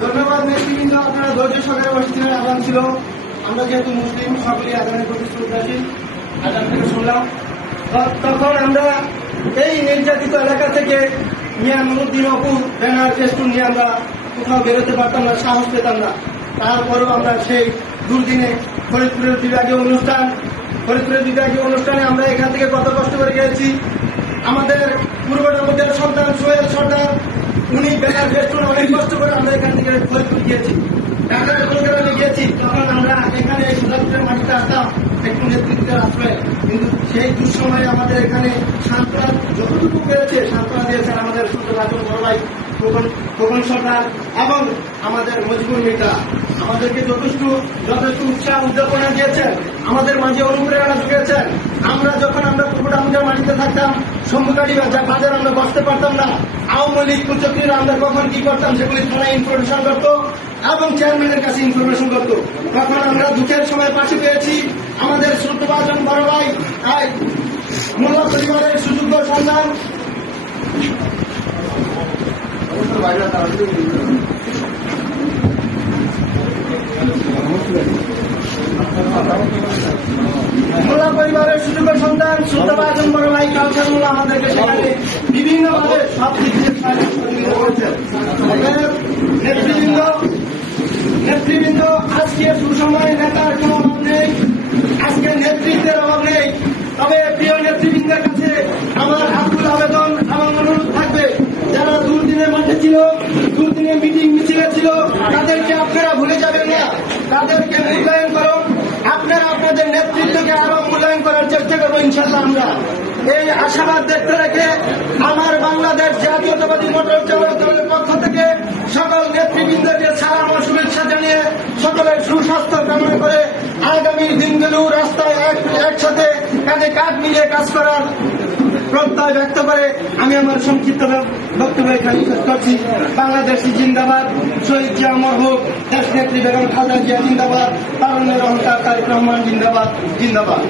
ধন্যবাদ নেতৃবৃন্দ, আপনারা ধৈর্য সহকারে বসেছিলেন। আগাম ছিল, আমরা যেহেতু মুসলিম সকলেই আগামের প্রতি শ্রদ্ধাশীল, আগাম থেকে শুনলাম। তখন আমরা এই নির্যাতিত এলাকা থেকে মিয়া নুরুদ্দিন অপু ব্যানার ফেস্টুন নিয়ে আমরা কোথাও বেরোতে পারতাম না, সাহস পেতাম না। তারপরেও আমরা সেই দুর্দিনে ফরিদপুরের বিভাগীয় অনুষ্ঠানে আমরা এখান থেকে কত কষ্ট করে গেছি। আমাদের পূর্বনামদের সন্তান সোহেল সর্দার, উনি ব্যানার ফেস্টুন অনেক কষ্ট করে আমরা এখান থেকে ফরিদপুর গিয়েছি, ঢাকার কলকাতায় গিয়েছি। তখন আমরা এখানে এই সুজাপুরের মাটিতে আসতাম একটু নেতৃত্বের আশ্রয়ে, কিন্তু সেই দুঃসময়ে আমাদের এখানে সান্ত্বনা যতটুকু পেয়েছে সান্ত্বনা দিয়েছেন আমাদের ছোট রাজন বড় ভাই খোকন সরকার এবং আমাদের মজিবুর মিতা। আমাদেরকে যথেষ্ট উৎসাহ উদ্দীপনা দিয়েছেন, আমাদের মাঝে অনুপ্রেরণা জুগিয়েছেন। যখন আমরা পুকুরামুজার মাটিতে থাকতাম, সম্মুখারি বাজার আমরা বসতে পারতাম না। আওয়ামী লীগ কুচক্রীরা আমরা কখন কি করতাম সেগুলি থানায় ইনফরমেশন করতো এবং চেয়ারম্যানের কাছে ইনফরমেশন করতো। তখন আমরা দুঃখের সময় পাশে পেয়েছি। আমাদের শ্রদ্ধাভাজন বড় ভাই মোল্লা পরিবারের সুযোগ্য সন্তান মোল্লা পরিবারের সুযোগ্য সন্তান শ্রদ্ধাভাজন বড় ভাই কাউসার মোল্লা আমাদেরকে সেখানে বিভিন্নভাবে সব দিক থেকে সহযোগিতা করেছেন। নেতৃবৃন্দ, আজকে সুসময় নেতার কোনো অভাব নেই, আজকে নেতৃত্বের অভাব নেই। তবে প্রিয় নেতৃবৃন্দের কাছে আমার আকুল আবেদন এবং অনুরোধ থাকবে, যারা দুর্দিনের মাঠে ছিল, দুর্দিনের মিটিং মিছিলে ছিল, তাদেরকে আপনারা ভুলে যাবেন না, তাদেরকে মূল্যায়ন করুন। আপনারা আপনাদের নেতৃত্বকে আরো মূল্যায়ন করার চেষ্টা করবো ইনশাল্লাহ। আমরা এই আশাবাদ দেখতে রেখে আমার বাংলাদেশ জাতীয়তাবাদী মোটর চালক দলের পক্ষ থেকে সকল নেতৃবৃন্দকে সালাম ও শুভেচ্ছা জানিয়ে সকলের সুস্বাস্থ্য কামনা করে আগামী দিনগুলো রাস্তায় একসাথে কাঁধে কাঁধ মিলিয়ে কাজ করার প্রত্যয় ব্যক্ত করে আমি আমার সংক্ষিপ্ত বক্তব্য এখানে শেষ করছি। বাংলাদেশি জিন্দাবাদ, শহীদ জিয়া অমর হোক, দেশ নেত্রী বেগম খালেদা জিয়া জিন্দাবাদ, তারুণ্যের অহংকার তারেক রহমান জিন্দাবাদ।